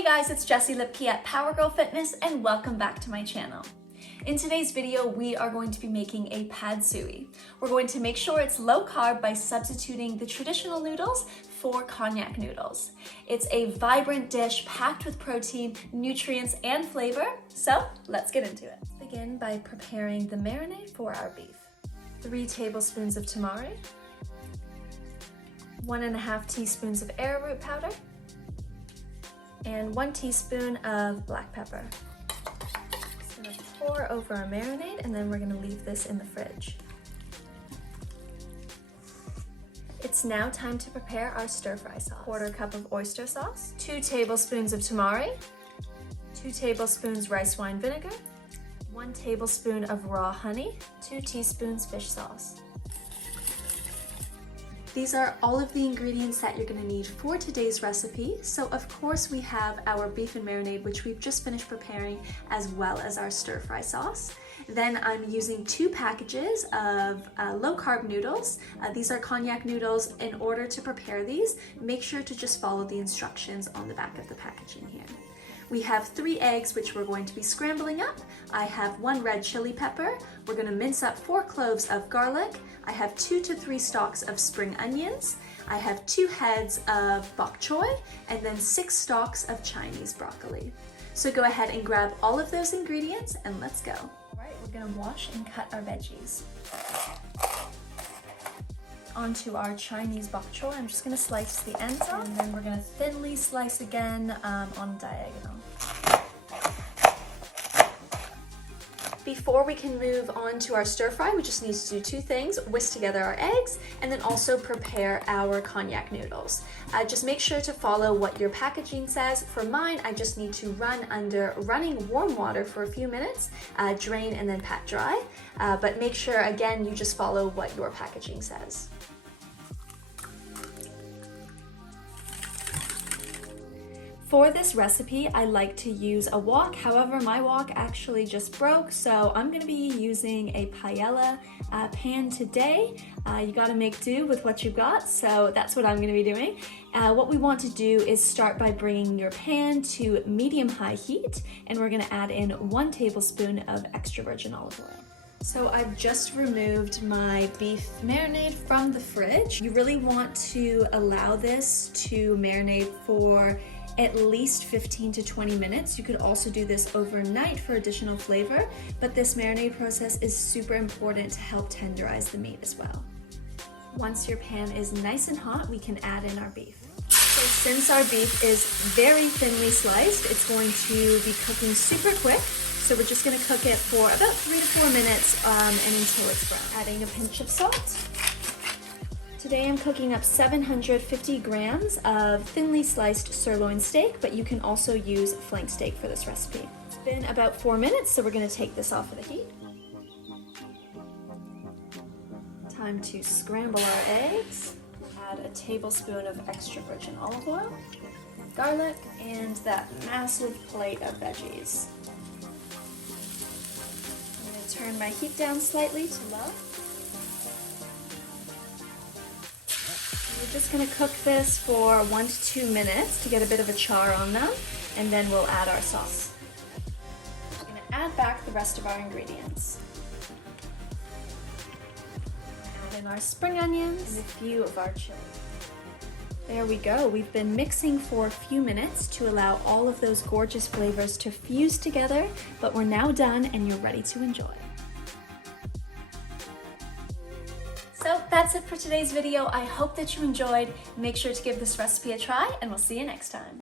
Hey guys, it's Jessie Lipke at Power Girl Fitness and welcome back to my channel. In today's video, we are going to be making a pad suey. We're going to make sure it's low carb by substituting the traditional noodles for Konjac noodles. It's a vibrant dish packed with protein, nutrients, and flavor. So let's get into it. Let's begin by preparing the marinade for our beef. 3 tablespoons of tamari, 1.5 teaspoons of arrowroot powder, and 1 teaspoon of black pepper. Just gonna pour over our marinade and then we're gonna leave this in the fridge. It's now time to prepare our stir-fry sauce. 1/4 cup of oyster sauce, 2 tablespoons of tamari, 2 tablespoons rice wine vinegar, 1 tablespoon of raw honey, 2 teaspoons fish sauce. These are all of the ingredients that you're going to need for today's recipe. So of course we have our beef and marinade, which we've just finished preparing, as well as our stir-fry sauce. Then I'm using 2 packages of low-carb noodles. These are Konjac noodles. In order to prepare these, make sure to just follow the instructions on the back of the packaging here. We have 3 eggs, which we're going to be scrambling up. I have 1 red chili pepper. We're gonna mince up 4 cloves of garlic. I have 2 to 3 stalks of spring onions. I have 2 heads of bok choy, and then 6 stalks of Chinese broccoli. So go ahead and grab all of those ingredients and let's go. All right, we're gonna wash and cut our veggies. Onto our Chinese bok choy, I'm just gonna slice the ends off, and then we're gonna thinly slice again on diagonal. Before we can move on to our stir fry, we just need to do 2 things: whisk together our eggs, and then also prepare our Konjac noodles. Just make sure to follow what your packaging says. For mine, I just need to run under running warm water for a few minutes, drain, and then pat dry. But make sure, again, you just follow what your packaging says. For this recipe, I like to use a wok. However, my wok actually just broke, so I'm gonna be using a paella pan today. You gotta make do with what you've got, so that's what I'm gonna be doing. What we want to do is start by bringing your pan to medium-high heat, and we're gonna add in 1 tablespoon of extra virgin olive oil. So I've just removed my beef marinade from the fridge. You really want to allow this to marinate for at least 15 to 20 minutes. You could also do this overnight for additional flavor, but this marinade process is super important to help tenderize the meat as well. Once your pan is nice and hot, we can add in our beef. So since our beef is very thinly sliced, it's going to be cooking super quick. So we're just gonna cook it for about 3 to 4 minutes and until it's brown. Adding a pinch of salt. Today I'm cooking up 750 grams of thinly sliced sirloin steak, but you can also use flank steak for this recipe. It's been about 4 minutes, so we're gonna take this off of the heat. Time to scramble our eggs. Add a tablespoon of extra virgin olive oil, garlic, and that massive plate of veggies. I'm gonna turn my heat down slightly to low. We're just gonna cook this for 1 to 2 minutes to get a bit of a char on them, and then we'll add our sauce. We're gonna add back the rest of our ingredients. Add in our spring onions and a few of our chili. There we go. We've been mixing for a few minutes to allow all of those gorgeous flavors to fuse together, but we're now done and you're ready to enjoy. So that's it for today's video. I hope that you enjoyed. Make sure to give this recipe a try, and we'll see you next time.